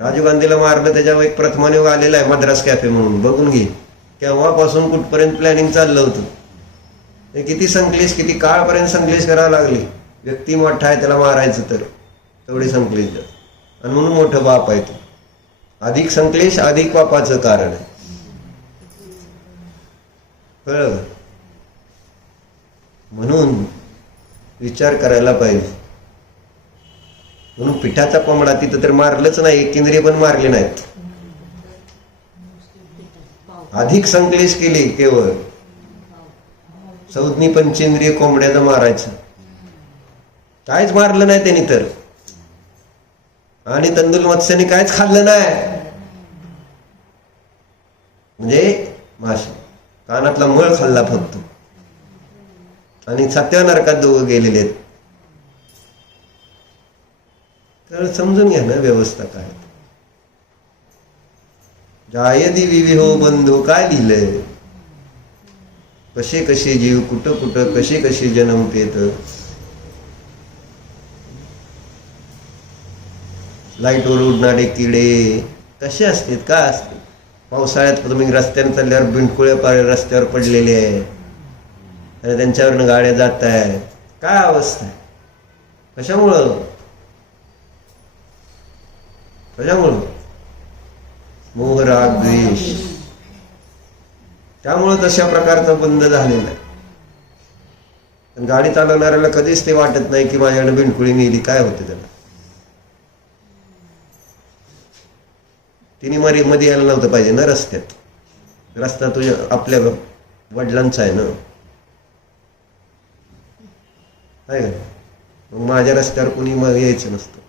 राजीव गांधीला मारलं त्याच्यावर एक प्रथमायोग आलेला आहे मद्रास कॅफे म्हणून, बघून घे. केव्हापासून कुठपर्यंत प्लॅनिंग चाललं होतं, किती संक्लेश किती काळपर्यंत संक्लेश करावं लागले. व्यक्ती मोठा आहे त्याला मारायचं तर तेवढे संक्लेश जात, आणि म्हणून मोठं पाप आहे. तो अधिक संक्लेश अधिक पापाचं कारण आहे, कळलं? म्हणून विचार करायला पाहिजे. म्हणून पिठाचा कोंबडा तिथं तर मारलंच नाही, एक इंद्रिय पण मारले नाहीत. अधिक संक्लेश केले, केवळ संज्ञी पंचेंद्रिय कोंबड्याचं मारायचं, काहीच मारलं नाही त्यांनी तर. आणि तंदुल मत्स्याने काहीच खाल्लं नाही, म्हणजे मासे कानातला मळ खाल्ला फक्त, आणि 7व्या नरकात दोघं गेलेले आहेत. तर समजून घ्या ना व्यवस्था काय. जायदी विविहो बंधू काय लिहिलंय, कसे कसे जीव कुठं कुठं कसे कसे जन्मतेत. लाईटवर उडणारे किडे कसे असतात, का असतात. पावसाळ्यात तुम्ही रस्त्याने चालल्यावर बिंडकुळे रस्त्यावर पडलेले आहे आणि त्यांच्यावरनं गाड्या जात आहेत, काय अवस्था आहे. कशामुळं कशामुळं मोह राग द्वेष, त्यामुळं तशा प्रकारचा बंद झालेला आहे. गाडी चालवणाऱ्याला कधीच ते वाटत नाही की माझ्याकडे बिंडकुळी मिली, काय होते त्याला. तिने मध्ये यायला नव्हतं पाहिजे ना रस्त्यात, रस्ता तुझ्या आपल्या वडिलांचा आहे ना, आहे का? मग माझ्या रस्त्यावर कोणी यायचं नसतं.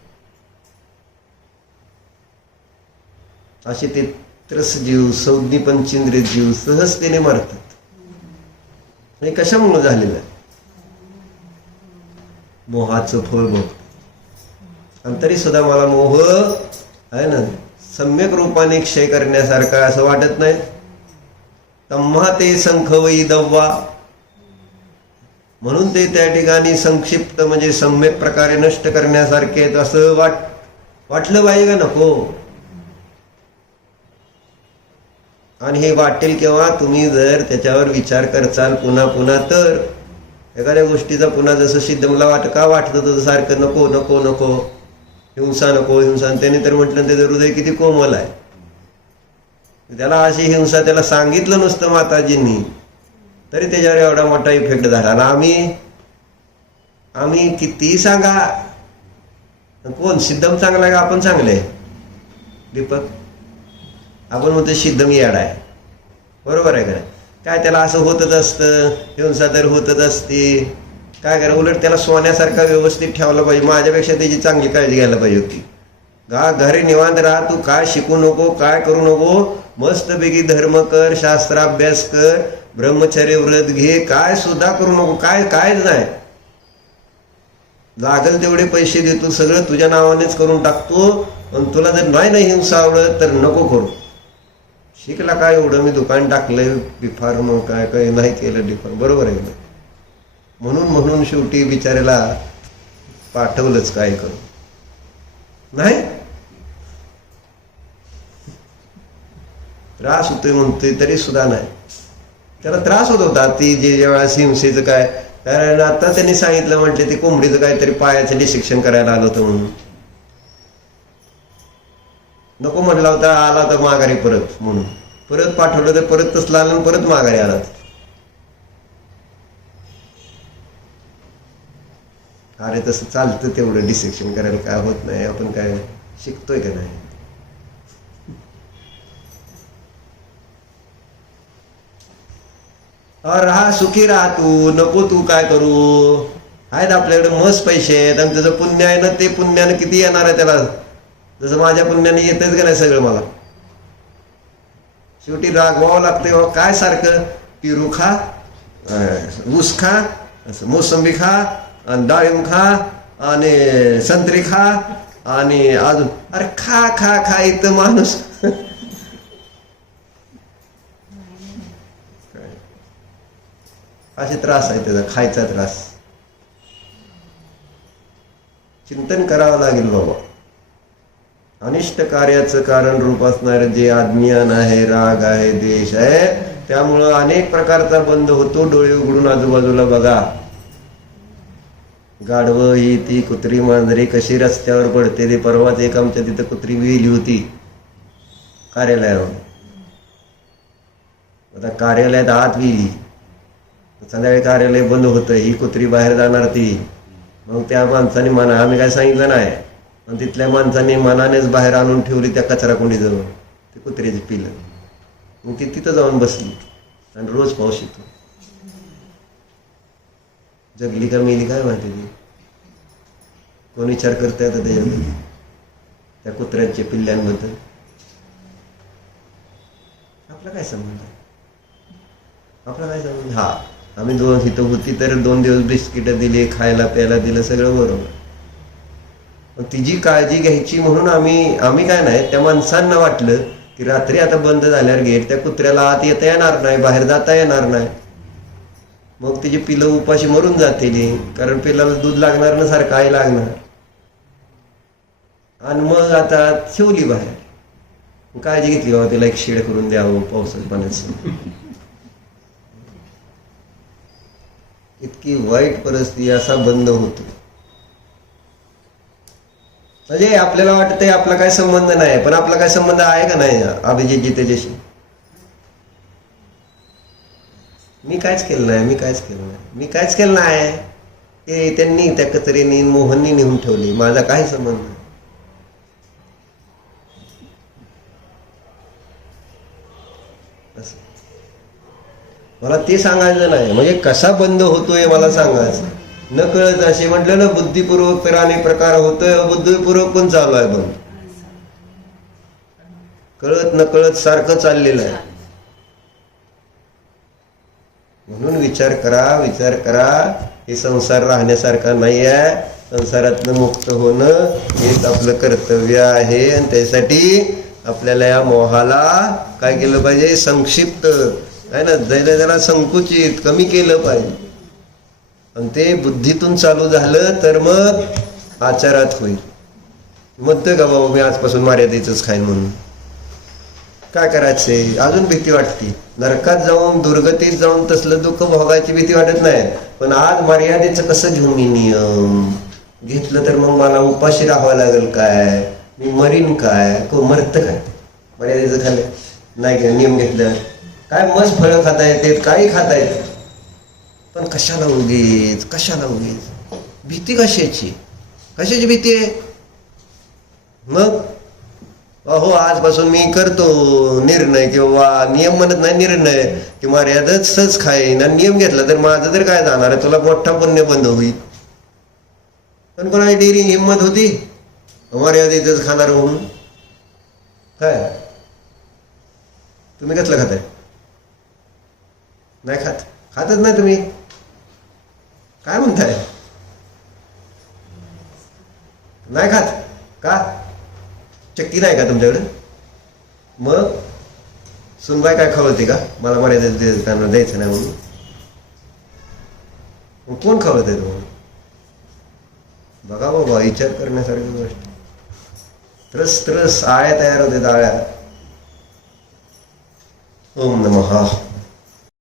असे ते त्रस जीव संज्ञी पंचेंद्रिय जीव सहजतेने मारतात. हे कशामुळे झालेलं आहे? मोहाचं फळ भोग. आणि तरी सुद्धा मला मोह आहे ना सम्यक रूपाने क्षय करण्यासारखा असं वाटत नाही. तम्हा ते संखवई दव्वा, म्हणून ते त्या ठिकाणी संक्षिप्त म्हणजे सम्यक प्रकारे नष्ट करण्यासारखे आहेत असं वाटलं पाहिजे का नको? आणि हे वाटेल केव्हा तुम्ही जर त्याच्यावर विचार करचाल पुन्हा पुन्हा. तर एखाद्या गोष्टीचा पुन्हा जसं सिद्ध मला का वाटतं तसं सारखं नको नको नको, हिंसा नको हिंसा. त्याने तर म्हटलं त्याचं हृदय किती कोमल आहे, त्याला अशी हिंसा त्याला सांगितलं नुसतं माताजींनी तरी त्याच्यावर एवढा मोठा इफेक्ट झाला. आणि आम्ही किती सांगा, कोण सिद्धम चांगला आहे का आपण चांगले? दीपक आपण म्हणतो सिद्धम याड आहे, बरोबर आहे का नाही? काय त्याला असं होतच असतं, हिंसा तर होतच असते. काय करा, उलट त्याला सोन्यासारखा व्यवस्थित ठेवला पाहिजे. माझ्यापेक्षा त्याची चांगली काळजी घ्यायला पाहिजे होती. घरी निवांत राहा, तू काय शिकू नको, काय करू नको, मस्तपैकी धर्म कर, शास्त्राभ्यास कर, ब्रह्मचर्य व्रत घे, काय सुद्धा करू नको, कायच नाही. लागल तेवढे पैसे देतो, सगळं तुझ्या नावानेच करून टाकतो. आणि तुला जर नाही हिंसा आवडत तर नको करू. शिकला काय एवढं, मी दुकान टाकलंय डिफार, मग काय नाही केलं डिफार, बरोबर आहे. म्हणून शेवटी बिचाऱ्याला पाठवलंच, काय करू नाही. त्रास होतोय म्हणतोय तरी सुद्धा नाही. त्याला त्रास होत होता ती जेव्हा हिंसेचं काय, कारण आता त्यांनी सांगितलं, म्हटले ते कोंबडीचं काहीतरी पायाचं डिसेक्शन करायला आलं होतं म्हणून. नको म्हटला होता, आला तर माघारी परत, म्हणून परत पाठवलं तर परत तसला आलं, परत माघारी आला. अरे तसं चालतं तेवढं डिसेक्शन करायला, काय होत नाही. आपण काय शिकतोय का नाही? राहा, सुखी राहा तू, नको तू काय करू. आहेत आपल्याकडे मस्त पैसे आहेत, आणि त्याचं पुण्य आहे ना, ते पुण्यानं किती येणार आहे त्याला. जसं माझ्या पुण्याने येतच का नाही सगळं मला. शेवटी रागवावं लागतं. काय सारखं पिरू खा, ऊस खा, मोसंबी खा, आणि डाळिंब खा, आणि संत्री खा, आणि अजून अरे खा खा खा, इथं माणूस असे त्रास आहे त्याचा, खायचा त्रास. चिंतन करावं लागेल बाबा. अनिष्ट कार्याचं कारण रूप असणारे जे अज्ञान आहे, राग आहे, द्वेष आहे, त्यामुळं अनेक प्रकारचा बंध होतो. डोळे उघडून आजूबाजूला बघा. गाढवं ही ती कुत्री मांजरी कशी रस्त्यावर पडते. ते परवाच एक आमच्या तिथं कुत्री विली होती कार्यालयावर. आता कार्यालयात आत विली, संध्याकाळी कार्यालय बंद होतं, ही कुत्री बाहेर जाणार ती. मग त्या माणसाने म्हणा, आम्ही काय सांगितलं नाही, आणि तिथल्या माणसाने मनानेच बाहेर आणून ठेवली त्या कचरा कुंडीजवळ, ते कुत्र्याची पिलं. मग ती तिथं जाऊन बसली, आणि रोज पाऊस येतो. जगली का मेली काय माहिती ती. कोण विचार करता येतं त्याच्याबद्दल, त्या कुत्र्यांच्या पिल्ल्यांबद्दल? आपला काय संबंध आहे? आपला काय संबंध? हा, आम्ही इथं होती तर 2 दिवस बिस्किट दिली, खायला प्यायला दिलं, सगळं बरोबर. पण तिची काळजी घ्यायची म्हणून आम्ही काय नाही, त्या माणसांना वाटलं की रात्री आता बंद झाल्यावर गेट, त्या कुत्र्याला आत येता येणार नाही, बाहेर जाता येणार नाही. मग तिची पिलं उपाशी मरून जातील, कारण पिलाला दूध लागणार ना, सारखं आई लागणार. आणि मग आता ठेवली बाहेर. काळजी घेतली बाबा, तिला एक शेड करून द्यावं पावसात पाण्याचं. इतकी वाईट परिस्थिती, असा बंद होतो. म्हणजे आपल्याला वाटतंय आपला काय संबंध नाही, पण आपला काय संबंध आहे का नाही अभिजितजी त्याच्याशी? मी काहीच केलं नाही. ते त्यांनी, त्या कचरेनी, मोहननी नेऊन ठेवली, माझा काही संबंध नाही. मला ते सांगायचं नाही, म्हणजे कसा बंद होतोय मला सांगायचं. न कळत असे म्हटलं ना, बुद्धिपूर्वक तर अनेक प्रकार होतोय, अबुद्धिपूर्वक पण चालू आहे बंद. कळत न कळत सारखं चाललेलं आहे. म्हणून विचार करा. हे संसार राहण्यासारखा नाही आहे. संसारातनं मुक्त होणं हेच आपलं कर्तव्य आहे. आणि त्यासाठी आपल्याला या मोहाला काय केलं पाहिजे? संक्षिप्त आहे ना, त्याला संकुचित कमी केलं पाहिजे. आणि ते बुद्धीतून चालू झालं तर मग आचारात होईल. म्हणतोय का बाबा मी आजपासून मर्यादेचंच खाईन म्हणून? काय करायचंय? अजून भीती वाटते. नरकात जाऊन, दुर्गतीत जाऊन तसलं दुःख भोगायची भीती वाटत नाही. पण आज मर्यादेचं कसं घेऊन मी नियम घेतलं तर मग मला उपाशी राहावं लागेल काय? मी मरीन काय? मरत काय मर्यादेचं खाल्लं नाही का? नियम घेतलं काय मस्त फळं खाता येतात, काही खाता येत, पण कशाला उगीच भीती? कशाची भीती आहे? मग अहो आजपासून मी करतो निर्णय किंवा नियम म्हणत नाही निर्णय की मर्यादाच खाईन आणि नियम घेतला तर माझं तर काय जाणार आहे, तुला मोठा पुण्य बंद होईल. पण कोणाची डेअरिंग हिंमत होती मर्यादेतच खाणार म्हणून? काय तुम्ही कसलं खाताय? नाही खात, खातच नाही तुम्ही. काय म्हणताय? नाही खात का? चक्की नाही का तुमच्याकडे? मग सुनबाई काय खवळते का मला मर्यादेत त्यांना द्यायचं नाही म्हणून? मग कोण खवळत आहे तुम्हाला? बघा बाबा, विचार करण्यासारखी गोष्ट. त्रस त्रस आळ्या तयार होते, आळ्या. ओम नमः.